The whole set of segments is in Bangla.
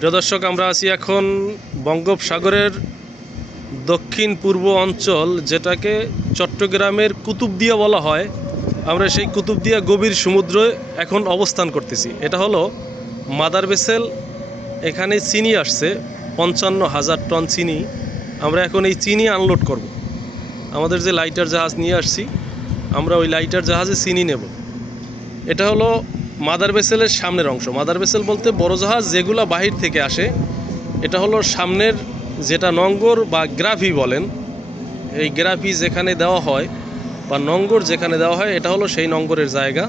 প্রিয় দর্শক, আমরা আছি এখন বঙ্গোপসাগরের দক্ষিণ পূর্ব অঞ্চল, যেটাকে চট্টগ্রামের কুতুবদিয়া বলা হয়। আমরা সেই কুতুবদিয়া গভীর সমুদ্রে এখন অবস্থান করতেছি। এটা হলো মাদার ভেসেল। এখানে চিনি আসছে 55,000 টন চিনি। আমরা এখন এই চিনি আনলোড করব। আমাদের যে লাইটার জাহাজ নিয়ে আসছি, আমরা ওই লাইটার জাহাজে চিনি নেব। এটা হলো মাদার ভেসেলের সামনের অংশ। মাদার ভেসেল বলতে বড় জাহাজ যেগুলো বাহির থেকে আসে। এটা হলো সামনের, যেটা নঙ্গর বা গ্রাফি বলেন। এই গ্রাফি যেখানে দেওয়া হয় বা নঙ্গর যেখানে দেওয়া হয়, এটা হলো সেই নঙ্গরের জায়গা।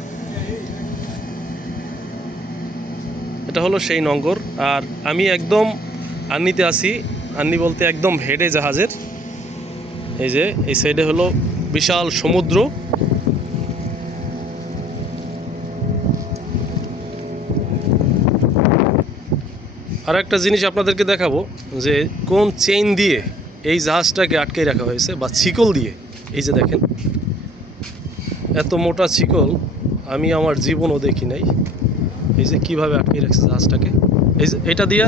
এটা হলো সেই নঙ্গর। আর আমি একদম আন্নিতে আছি। আন্নি বলতে একদম হেডে জাহাজের। এই যে এই সাইডে হলো বিশাল সমুদ্র। আর একটা জিনিস আপনাদেরকে দেখাবো, যে কোন চেইন দিয়ে এই জাহাজটাকে আটকে রাখা হয়েছে, বা ছিকল দিয়ে। এই যে দেখেন, এত মোটা ছিকল আমি আমার জীবনও দেখি নাই। এই যে কিভাবে আটকে রাখছে জাহাজটাকে। এই যে এটা দিয়া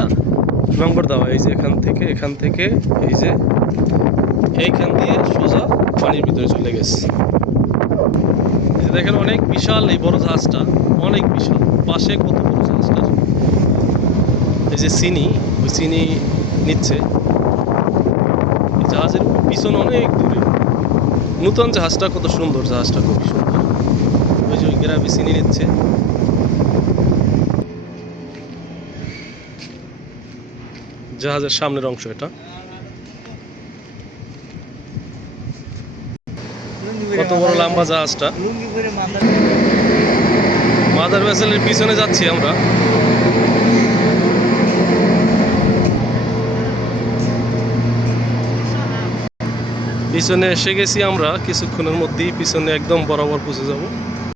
নম্বর দেওয়া, এই যে এখান থেকে এই যে এইখান দিয়ে সোজা পানির ভিতরে চলে গেছে। এই যে দেখেন, অনেক বিশাল এই বড় জাহাজটা, অনেক বিশাল। পাশে কত বড় জাহাজটা। এই যে চিনি, ওই চিনি নিচ্ছে। এই জাহাজের পিছনে অনেক দূরে নূতন জাহাজটা, কত সুন্দর জাহাজটা, খুবই সুন্দর। ওই যে ওই গ্রামে চিনি নিচ্ছে। জাহাজের সামনের অংশ এটা। কত বড় লম্বা জাহাজটা। মাদার ভেসেলের পিছনে যাচ্ছি আমরা। পিছনে এসে গেছি আমরা, কিছুক্ষণের মধ্যেই পিছনে একদম বরাবর পৌঁছে যাব।